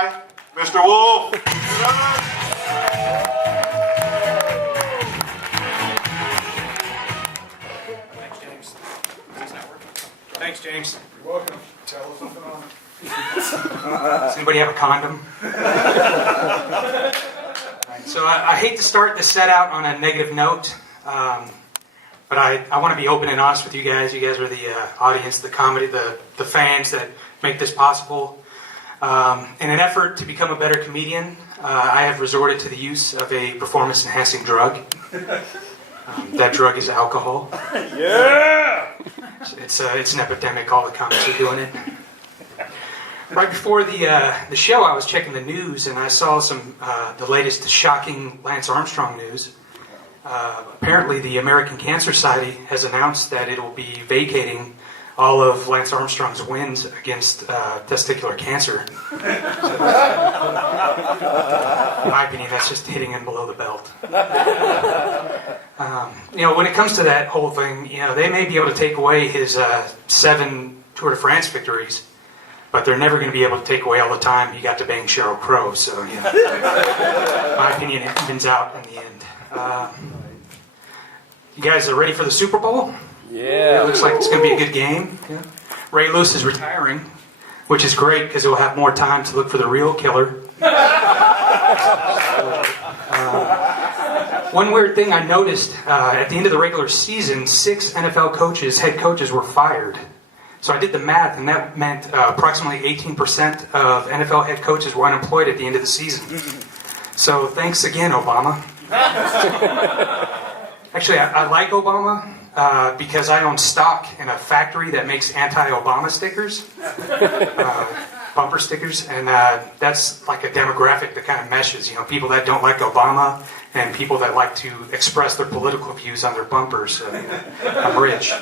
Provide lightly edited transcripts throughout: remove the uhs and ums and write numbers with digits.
guy, Mr. Wolf. Thanks, James. You're welcome. Tell us what's going on. Does anybody have a condom? Right, so I hate to start the set out on a negative note, but I want to be open and honest with you guys. You guys are the audience, the comedy, the fans that make this possible. In an effort to become a better comedian, I have resorted to the use of a performance-enhancing drug. That drug is alcohol. Yeah! It's an epidemic. All the comics are doing it. Right before the show, I was checking the news and I saw the latest shocking Lance Armstrong news. Apparently, the American Cancer Society has announced that it will be vacating all of Lance Armstrong's wins against testicular cancer. So, in my opinion, that's just hitting him below the belt. When it comes to that whole thing, they may be able to take away his 7 Tour de France victories, but they're never going to be able to take away all the time he got to bang Sheryl Crow. So, in my opinion, it evens out in the end. You guys are ready for the Super Bowl? Yeah. It looks like it's going to be a good game. Yeah. Ray Lewis is retiring, which is great because he'll have more time to look for the real killer. One weird thing I noticed, at the end of the regular season, 6 NFL head coaches were fired. So I did the math, and that meant approximately 18% of NFL head coaches were unemployed at the end of the season. So thanks again, Obama. Actually, I like Obama because I own stock in a factory that makes anti-Obama stickers, bumper stickers, and that's like a demographic that kind of meshes. People that don't like Obama and people that like to express their political views on their bumpers. I'm rich.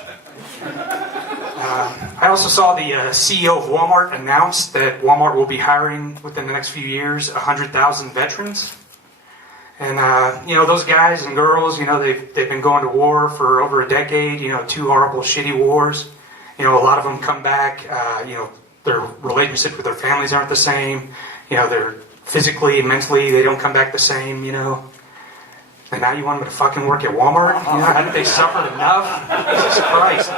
I also saw the CEO of Walmart announce that Walmart will be hiring within the next few years 100,000 veterans. And, those guys and girls, they've been going to war for over a decade, 2 horrible, shitty wars. A lot of them come back, their relationships with their families aren't the same. They're physically and mentally, they don't come back the same, And now you want them to fucking work at Walmart? Hadn't they suffered enough? Jesus Christ.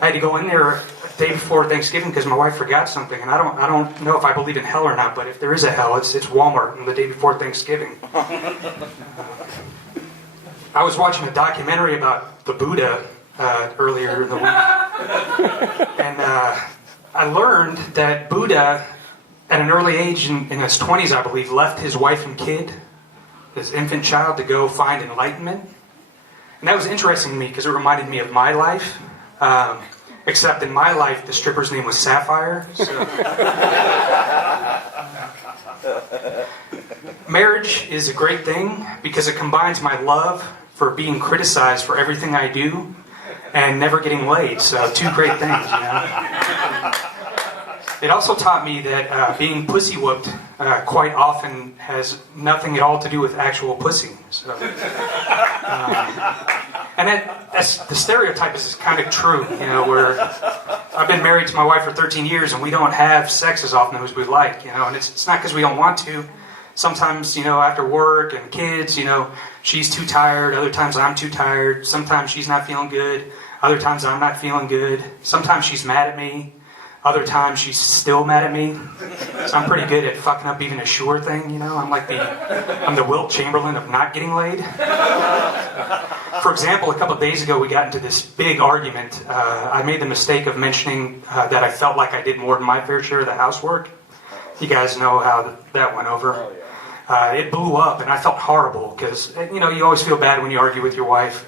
I had to go in there the day before Thanksgiving because my wife forgot something, and I don't know if I believe in hell or not, but if there is a hell, it's Walmart on the day before Thanksgiving. I was watching a documentary about the Buddha earlier in the week, and I learned that Buddha, at an early age, in his 20s, I believe, left his wife and kid, his infant child, to go find enlightenment. And that was interesting to me because it reminded me of my life. Except in my life, the stripper's name was Sapphire. So. Marriage is a great thing because it combines my love for being criticized for everything I do and never getting laid. So 2 great things, It also taught me that being pussy whooped quite often has nothing at all to do with actual pussy. So, and that's the stereotype is kind of true, where I've been married to my wife for 13 years and we don't have sex as often as we'd like, and it's not because we don't want to. Sometimes, after work and kids, she's too tired. Other times I'm too tired. Sometimes she's not feeling good. Other times I'm not feeling good. Sometimes she's mad at me. Other times she's still mad at me. So I'm pretty good at fucking up even a sure thing, I'm the Wilt Chamberlain of not getting laid. For example, a couple of days ago we got into this big argument. I made the mistake of mentioning that I felt like I did more than my fair share of the housework. You guys know how that went over. It blew up and I felt horrible because, you always feel bad when you argue with your wife.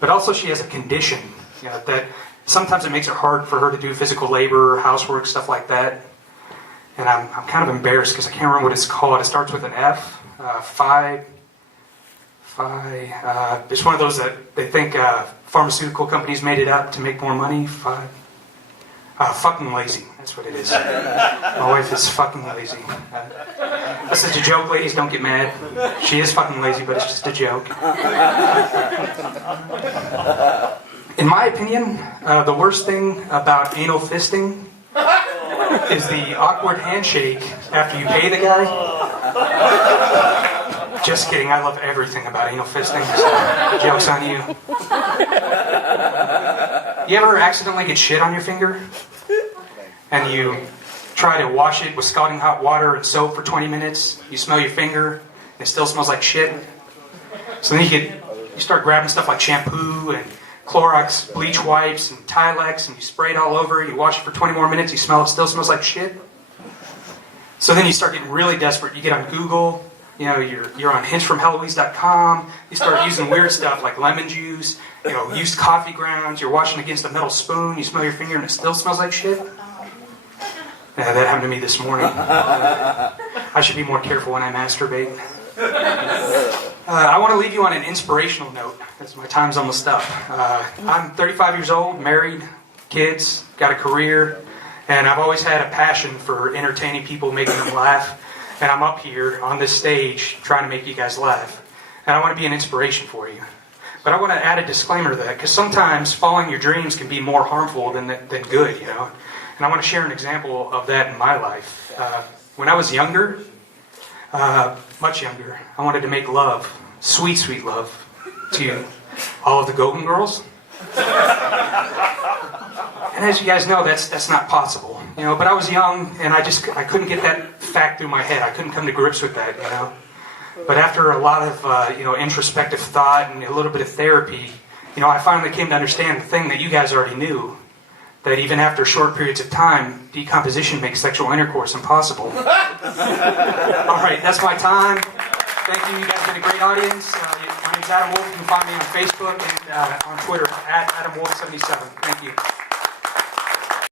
But also she has a condition, that sometimes it makes it hard for her to do physical labor, housework, stuff like that. And I'm kind of embarrassed because I can't remember what it's called. It starts with an F. It's one of those that they think pharmaceutical companies made it up to make more money. Fucking lazy. That's what it is. My wife is fucking lazy. This is a joke, ladies. Don't get mad. She is fucking lazy, but it's just a joke. In my opinion, the worst thing about anal fisting is the awkward handshake after you pay the guy. Just kidding, I love everything about anal fisting, so joke's on you. You ever accidentally get shit on your finger? And you try to wash it with scalding hot water and soap for 20 minutes. You smell your finger, and it still smells like shit. So then you start grabbing stuff like shampoo and Clorox bleach wipes and Tilex, and you spray it all over. You wash it for 20 more minutes. You smell it still smells like shit. So then you start getting really desperate. You get on Google. You know, you're on hintfromheloise.com. You start using weird stuff like lemon juice. You know, used coffee grounds. You're washing against a metal spoon. You smell your finger and it still smells like shit. Yeah, that happened to me this morning. I should be more careful when I masturbate. I want to leave you on an inspirational note, as my time's almost up. I'm 35 years old, married, kids, got a career, and I've always had a passion for entertaining people, making them laugh. And I'm up here on this stage trying to make you guys laugh. And I want to be an inspiration for you. But I want to add a disclaimer to that, because sometimes following your dreams can be more harmful than good, you know. And I want to share an example of that in my life. When I was younger, much younger, I wanted to make love, sweet, sweet love, to all of the Golden Girls. And as you guys know, that's not possible, you know. But I was young, and I couldn't get that fact through my head. I couldn't come to grips with that, you know. But after a lot of introspective thought and a little bit of therapy, you know, I finally came to understand the thing that you guys already knew. That even after short periods of time, decomposition makes sexual intercourse impossible. All right, that's my time. Thank you. You guys have been a great audience. My name's Adam Wolf. You can find me on Facebook and on Twitter at AdamWolf77. Thank you.